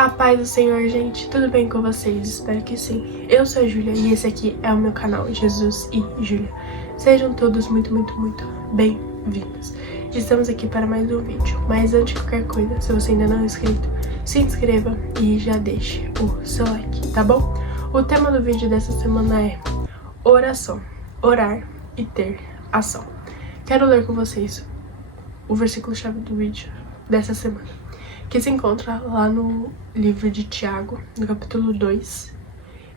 A paz do Senhor, gente, tudo bem com vocês? Espero que sim. Eu sou a Júlia e esse aqui é o meu canal Jesus e Júlia. Sejam todos muito bem-vindos. Estamos aqui para mais um vídeo, mas antes de qualquer coisa, se você ainda não é inscrito, se inscreva e já deixe o seu like, tá bom? O tema do vídeo dessa semana é oração, orar e ter ação. Quero ler com vocês o versículo-chave do vídeo dessa semana, que se encontra lá no livro de Tiago, no capítulo 2,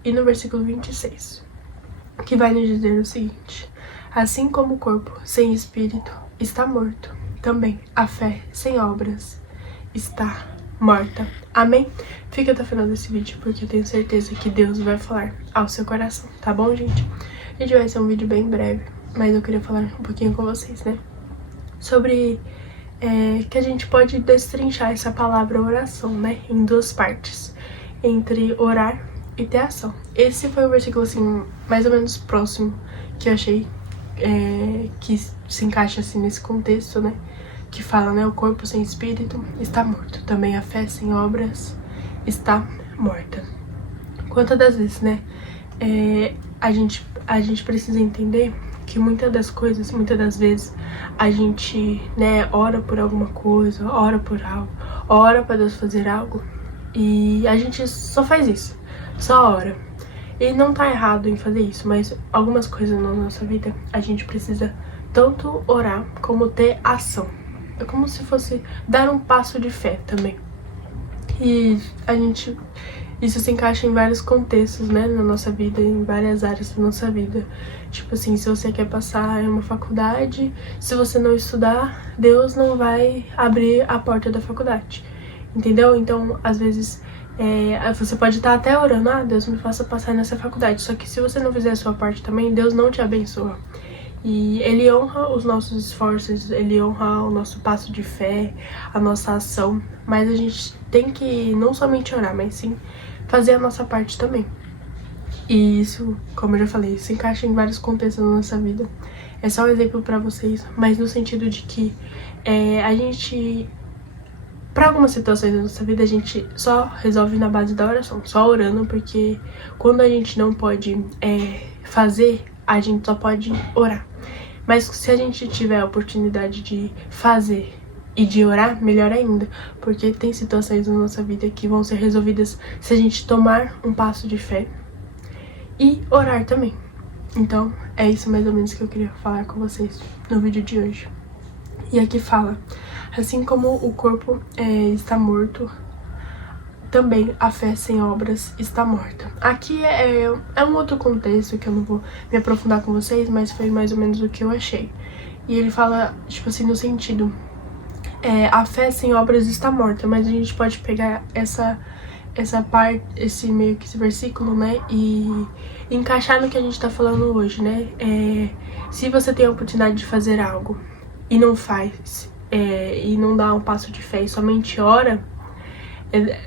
e no versículo 26, que vai nos dizer o seguinte: assim como o corpo sem espírito está morto, também a fé sem obras está morta. Amém? Fica até o final desse vídeo, porque eu tenho certeza que Deus vai falar ao seu coração, tá bom, gente? Gente, vai ser um vídeo bem breve, mas eu queria falar um pouquinho com vocês, né? Sobre que a gente pode destrinchar essa palavra oração, né, em duas partes, entre orar e ter ação. Esse foi o versículo, assim, mais ou menos próximo, que eu achei que se encaixa, assim, nesse contexto, né, que fala, né, o corpo sem espírito está morto, também a fé sem obras está morta. Quantas das vezes, né, a gente precisa entender que muitas das vezes a gente, né, ora por alguma coisa, ora por algo, ora para Deus fazer algo, e a gente só faz isso, só ora. E não tá errado em fazer isso, mas algumas coisas na nossa vida a gente precisa tanto orar como ter ação. É como se fosse dar um passo de fé também. E isso se encaixa em vários contextos, né, na nossa vida, em várias áreas da nossa vida. Tipo assim, se você quer passar em uma faculdade, se você não estudar, Deus não vai abrir a porta da faculdade, entendeu? Então, às vezes, você pode estar até orando, Deus me faça passar nessa faculdade, só que se você não fizer a sua parte também, Deus não te abençoa. E Ele honra os nossos esforços, Ele honra o nosso passo de fé, a nossa ação, mas a gente tem que não somente orar, mas sim fazer a nossa parte também. E isso, como eu já falei, se encaixa em vários contextos da nossa vida. É só um exemplo pra vocês, mas no sentido de que a gente, pra algumas situações da nossa vida, a gente só resolve na base da oração, só orando, porque quando a gente não pode fazer, a gente só pode orar. Mas se a gente tiver a oportunidade de fazer e de orar, melhor ainda, porque tem situações na nossa vida que vão ser resolvidas se a gente tomar um passo de fé e orar também. Então, é isso mais ou menos que eu queria falar com vocês no vídeo de hoje. E aqui fala: assim como o corpo está morto, também a fé sem obras está morta. Aqui é um outro contexto que eu não vou me aprofundar com vocês, mas foi mais ou menos o que eu achei. E ele fala, tipo assim, no sentido, a fé sem obras está morta, mas a gente pode pegar essa parte, esse versículo, né, e encaixar no que a gente tá falando hoje, né. Se você tem a oportunidade de fazer algo e não faz, e não dá um passo de fé e somente ora,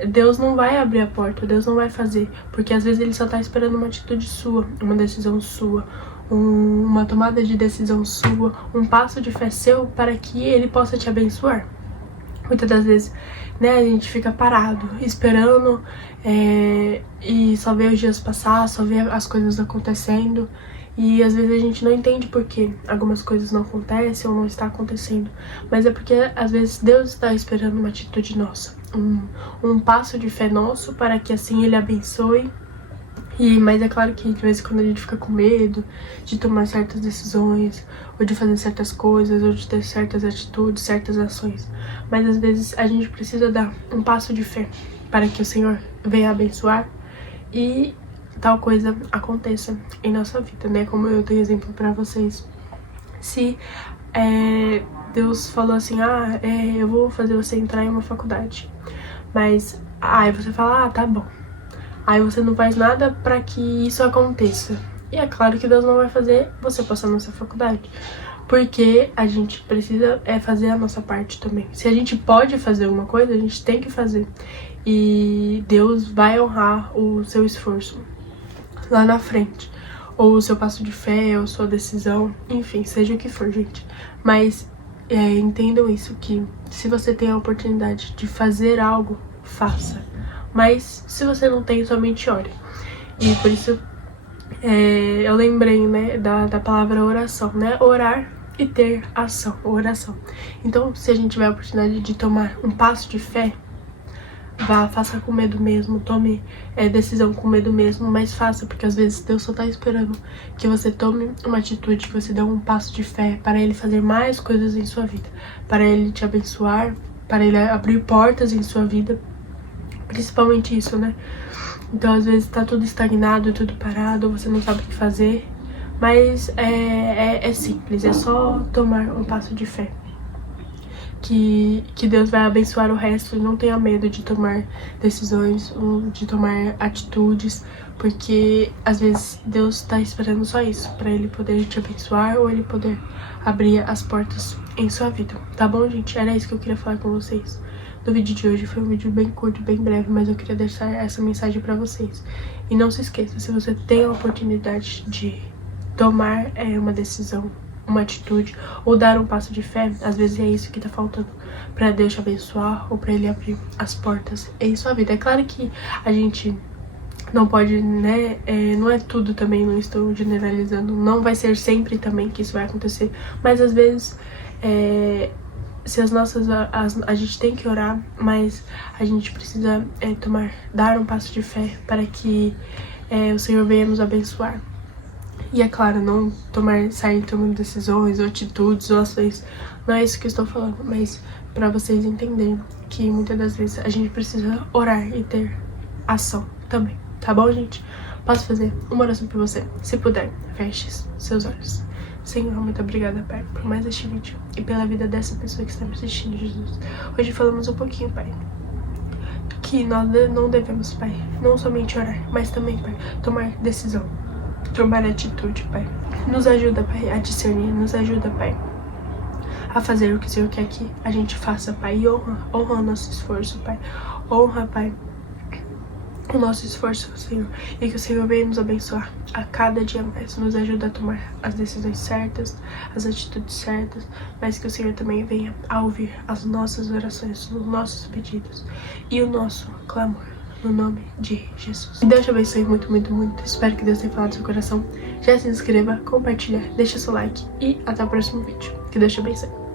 Deus não vai abrir a porta, Deus não vai fazer, porque às vezes Ele só tá esperando uma atitude sua, uma decisão sua, uma tomada de decisão sua, um passo de fé seu para que Ele possa te abençoar. Muitas das vezes, né, a gente fica parado, esperando, e só vê os dias passar, só vê as coisas acontecendo, e às vezes a gente não entende por que algumas coisas não acontecem ou não está acontecendo, mas é porque às vezes Deus está esperando uma atitude nossa, um passo de fé nosso para que assim Ele abençoe. Mas é claro que de vez em quando a gente fica com medo de tomar certas decisões, ou de fazer certas coisas, ou de ter certas atitudes, certas ações. Mas às vezes a gente precisa dar um passo de fé para que o Senhor venha abençoar e tal coisa aconteça em nossa vida, né? Como eu dei exemplo pra vocês. Se Deus falou assim, eu vou fazer você entrar em uma faculdade, mas aí você fala, tá bom. Aí você não faz nada pra que isso aconteça. E é claro que Deus não vai fazer você passar nessa faculdade, porque a gente precisa fazer a nossa parte também. Se a gente pode fazer alguma coisa, a gente tem que fazer. E Deus vai honrar o seu esforço lá na frente. Ou o seu passo de fé, ou sua decisão, enfim, seja o que for, gente. Mas entendam isso, que se você tem a oportunidade de fazer algo, faça. Mas se você não tem, somente ore. E por isso eu lembrei, né, da palavra oração, né? Orar e ter ação, oração. Então, se a gente tiver a oportunidade de tomar um passo de fé, vá, faça com medo mesmo, tome decisão com medo mesmo, mas faça, porque às vezes Deus só tá esperando que você tome uma atitude, que você dê um passo de fé para Ele fazer mais coisas em sua vida, para Ele te abençoar, para Ele abrir portas em sua vida, principalmente isso, né? Então às vezes tá tudo estagnado, tudo parado, você não sabe o que fazer, mas é simples, é só tomar um passo de fé. Que Deus vai abençoar o resto, e não tenha medo de tomar decisões, de tomar atitudes, porque às vezes Deus tá esperando só isso, pra Ele poder te abençoar ou Ele poder abrir as portas em sua vida, tá bom, gente? Era isso que eu queria falar com vocês no vídeo de hoje. Foi um vídeo bem curto, bem breve, mas eu queria deixar essa mensagem pra vocês. E não se esqueça, se você tem a oportunidade de tomar uma decisão, uma atitude, ou dar um passo de fé, às vezes é isso que tá faltando pra Deus te abençoar, ou pra Ele abrir as portas em sua vida. É claro que a gente não pode, né, não é tudo também, não estou generalizando, não vai ser sempre também que isso vai acontecer, mas às vezes se a gente tem que orar, mas a gente precisa dar um passo de fé para que o Senhor venha nos abençoar. E é claro, não sair tomando decisões ou atitudes ou ações, não é isso que eu estou falando, mas para vocês entenderem que muitas das vezes a gente precisa orar e ter ação também, tá bom, gente? Posso fazer uma oração por você? Se puder, feche seus olhos. Senhor, muito obrigada, Pai, por mais este vídeo e pela vida dessa pessoa que está me assistindo, Jesus. Hoje falamos um pouquinho, Pai, que nós não devemos, Pai, não somente orar, mas também, Pai, tomar decisão, tomar atitude, Pai. Nos ajuda, Pai, a discernir, nos ajuda, Pai, a fazer o que o Senhor quer que a gente faça, Pai, e honra o nosso esforço, Pai. Honra, Pai, o nosso esforço, Senhor, e que o Senhor venha nos abençoar a cada dia mais, nos ajuda a tomar as decisões certas, as atitudes certas, mas que o Senhor também venha a ouvir as nossas orações, os nossos pedidos e o nosso clamor, no nome de Jesus. Deus te abençoe muito, muito, muito. Espero que Deus tenha falado no seu coração. Já se inscreva, compartilha, deixa seu like e até o próximo vídeo. Que Deus te abençoe.